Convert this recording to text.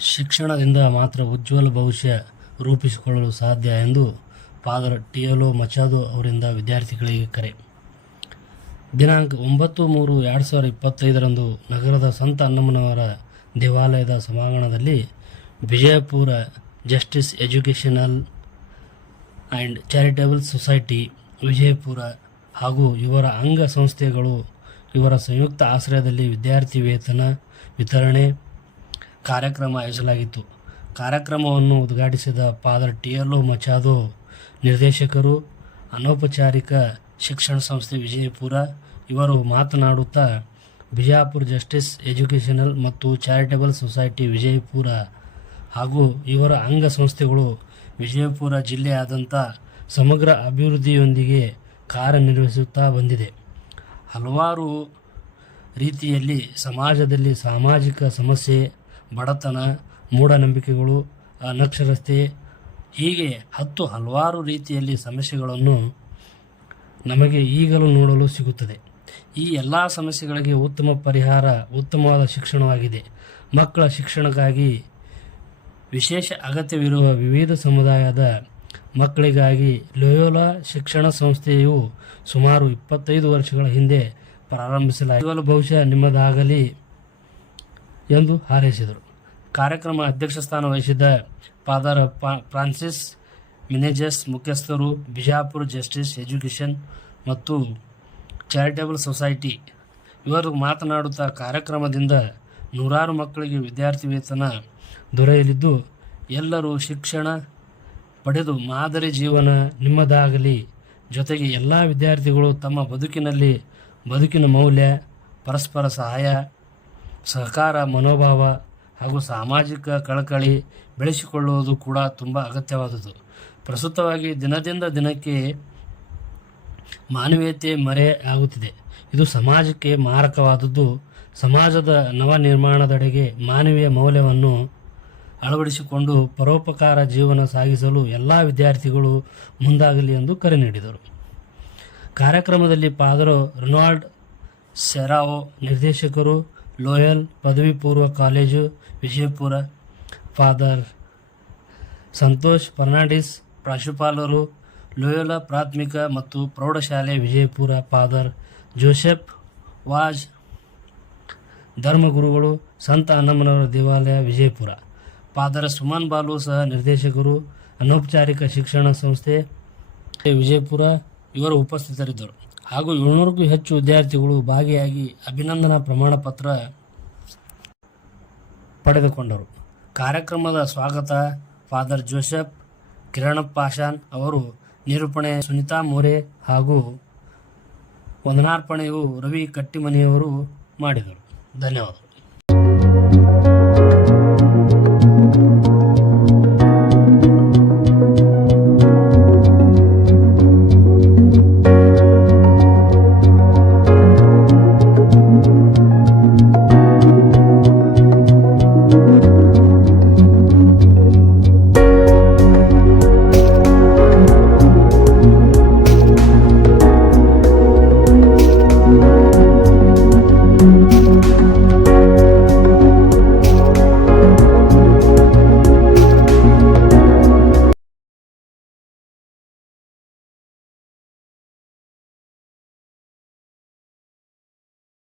ಶಿಕ್ಷಣದಿಂದ ಮಾತ್ರ ಉಜ್ವಲ ಭವಿಷ್ಯ ರೂಪಿಸಿಕೊಳ್ಳಲು ಸಾಧ್ಯ ಎಂದು ಫಾದರ್ ಟಿಯಲೋ ಮಚಾದೋ ಅವರಿಂದ ವಿದ್ಯಾರ್ಥಿಗಳಿಗೆ ಕರೆ. ದಿನಾಂಕ ಒಂಬತ್ತು ಮೂರು ಎರಡು ಸಾವಿರದ ಇಪ್ಪತ್ತೈದರಂದು ನಗರದ ಸಂತ ಅನ್ನಮ್ಮನವರ ದೇವಾಲಯದ ಸಭಾಂಗಣದಲ್ಲಿ Vijayapura justice educational and charitable society Vijayapura ಹಾಗೂ ಇವರ ಅಂಗ ಸಂಸ್ಥೆಗಳು ಇವರ ಸಂಯುಕ್ತ ಆಶ್ರಯದಲ್ಲಿ ವಿದ್ಯಾರ್ಥಿ ವೇತನ ವಿತರಣೆ ಕಾರ್ಯಕ್ರಮ ಆಯೋಜಿಸಲಾಗಿತ್ತು. ಕಾರ್ಯಕ್ರಮವನ್ನು ಉದ್ಘಾಟಿಸಿದ ಫಾದರ್ ಟಿಯರ್ಲೋ ಮಚಾದೋ, ನಿರ್ದೇಶಕರು, ಅನೌಪಚಾರಿಕ ಶಿಕ್ಷಣ ಸಂಸ್ಥೆ ವಿಜಯಪುರ, ಇವರು ಮಾತನಾಡುತ್ತಾ, ಬಿಜಾಪುರ ಜಸ್ಟಿಸ್ ಎಜುಕೇಷನಲ್ ಮತ್ತು ಚಾರಿಟಬಲ್ ಸೊಸೈಟಿ ವಿಜಯಪುರ ಹಾಗೂ ಇವರ ಅಂಗ ಸಂಸ್ಥೆಗಳು ವಿಜಯಪುರ ಜಿಲ್ಲೆಯಾದಂಥ ಸಮಗ್ರ ಅಭಿವೃದ್ಧಿಯೊಂದಿಗೆ ಕಾರ್ಯನಿರ್ವಹಿಸುತ್ತಾ ಬಂದಿದೆ. ಹಲವಾರು ರೀತಿಯಲ್ಲಿ ಸಮಾಜದಲ್ಲಿ ಸಾಮಾಜಿಕ ಸಮಸ್ಯೆ ಬಡತನ, ಮೂಢನಂಬಿಕೆಗಳು ಅನಕ್ಷರತೆ ಹೀಗೆ ಹತ್ತು ಹಲವಾರು ರೀತಿಯಲ್ಲಿ ಸಮಸ್ಯೆಗಳನ್ನು ನಮಗೆ ಈಗಲೂ ನೋಡಲು ಸಿಗುತ್ತದೆ. ಈ ಎಲ್ಲ ಸಮಸ್ಯೆಗಳಿಗೆ ಉತ್ತಮ ಪರಿಹಾರ, ಉತ್ತಮವಾದ ಶಿಕ್ಷಣವಾಗಿದೆ. ಮಕ್ಕಳ ಶಿಕ್ಷಣಕ್ಕಾಗಿ ವಿಶೇಷ ಅಗತ್ಯವಿರುವ ವಿವಿಧ ಸಮುದಾಯದ ಮಕ್ಕಳಿಗಾಗಿ ಲೋಯೋಲಾ ಶಿಕ್ಷಣ ಸಂಸ್ಥೆಯು ಸುಮಾರು ಇಪ್ಪತ್ತೈದು ವರ್ಷಗಳ ಹಿಂದೆ ಪ್ರಾರಂಭಿಸಲಾಗಿದೆ. ಬಹುಶಃ ನಿಮ್ಮದಾಗಲಿ ಎಂದು ಹಾರೈಸಿದರು. ಕಾರ್ಯಕ್ರಮ ಅಧ್ಯಕ್ಷ ಸ್ಥಾನ ವಹಿಸಿದ್ದ ಫಾದರ್ ಫ್ರಾನ್ಸಿಸ್ ಮಿನೇಜಸ್, ಮುಖ್ಯಸ್ಥರು ಬಿಜಾಪುರ್ ಜಸ್ಟಿಸ್ ಎಜುಕೇಷನ್ ಮತ್ತು ಚಾರಿಟೇಬಲ್ ಸೊಸೈಟಿ ಇವರು ಮಾತನಾಡುತ್ತಾ ಕಾರ್ಯಕ್ರಮದಿಂದ ನೂರಾರು ಮಕ್ಕಳಿಗೆ ವಿದ್ಯಾರ್ಥಿ ವೇತನ ದೊರೆಯಲಿದ್ದು, ಎಲ್ಲರೂ ಶಿಕ್ಷಣ ಪಡೆದು ಮಾದರಿ ಜೀವನ ನಿಮ್ಮದಾಗಲಿ. ಜೊತೆಗೆ ಎಲ್ಲ ವಿದ್ಯಾರ್ಥಿಗಳು ತಮ್ಮ ಬದುಕಿನಲ್ಲಿ ಬದುಕಿನ ಮೌಲ್ಯ, ಪರಸ್ಪರ ಸಹಾಯ ಸಹಕಾರ, ಮನೋಭಾವ ಹಾಗೂ ಸಾಮಾಜಿಕ ಕಳಕಳಿ ಬೆಳೆಸಿಕೊಳ್ಳುವುದು ಕೂಡ ತುಂಬ ಅಗತ್ಯವಾದುದು ಪ್ರಸ್ತುತವಾಗಿ ದಿನದಿಂದ ದಿನಕ್ಕೆ ಮಾನವೀಯತೆ ಮರೆ ಆಗುತ್ತಿದೆ. ಇದು ಸಮಾಜಕ್ಕೆ ಮಾರಕವಾದದ್ದು. ಸಮಾಜದ ನವ ನಿರ್ಮಾಣದೆಡೆಗೆ ಮಾನವೀಯ ಮೌಲ್ಯವನ್ನು ಅಳವಡಿಸಿಕೊಂಡು ಪರೋಪಕಾರ ಜೀವನ ಸಾಗಿಸಲು ಎಲ್ಲ ವಿದ್ಯಾರ್ಥಿಗಳು ಮುಂದಾಗಲಿ ಎಂದು ಕರೆ ನೀಡಿದರು. ಕಾರ್ಯಕ್ರಮದಲ್ಲಿ ಪಾದರು ರೊನಾಲ್ಡ್ ಸೆರಾವೋ ನಿರ್ದೇಶಕರು ಲೋಯಲ್ ಪದವಿ ಪೂರ್ವ ಕಾಲೇಜು ವಿಜಯಪುರ. ಫಾದರ್ ಸಂತೋಷ್ ಫರ್ನಾಂಡಿಸ್, ಪ್ರಾಂಶುಪಾಲರು ಲೋಯಲ ಪ್ರಾಥಮಿಕ ಮತ್ತು ಪ್ರೌಢಶಾಲೆ ವಿಜಯಪುರ. ಫಾದರ್ ಜೋಸೆಫ್ ವಾಜ್, ಧರ್ಮಗುರುಗಳು, ಸಂತ ಅನ್ನಮ್ಮನವರ ದೇವಾಲಯ ವಿಜಯಪುರ. ಫಾದರ್ ಸುಮನ್ ಬಾಲು ಸಹ ನಿರ್ದೇಶಕರು, ಅನೌಪಚಾರಿಕ ಶಿಕ್ಷಣ ಸಂಸ್ಥೆ ವಿಜಯಪುರ. ಇವರು ಉಪಸ್ಥಿತರಿದ್ದರು. ಹಾಗೂ ಏಳ್ನೂರಕ್ಕೂ ಹೆಚ್ಚು ವಿದ್ಯಾರ್ಥಿಗಳು ಭಾಗಿಯಾಗಿ ಅಭಿನಂದನಾ ಪ್ರಮಾಣ ಪತ್ರ ಪಡೆದುಕೊಂಡರು. ಕಾರ್ಯಕ್ರಮದ ಸ್ವಾಗತ ಫಾದರ್ ಜೋಸೆಫ್ ಕಿರಣ ಪಾಷಾನ್ ಅವರು, ನಿರೂಪಣೆ ಸುನಿತಾ ಮೋರೆ ಹಾಗೂ ವಂದನಾರ್ಪಣೆಯು ರವಿ ಕಟ್ಟಿಮನಿಯವರು ಮಾಡಿದರು. ಧನ್ಯವಾದಗಳು.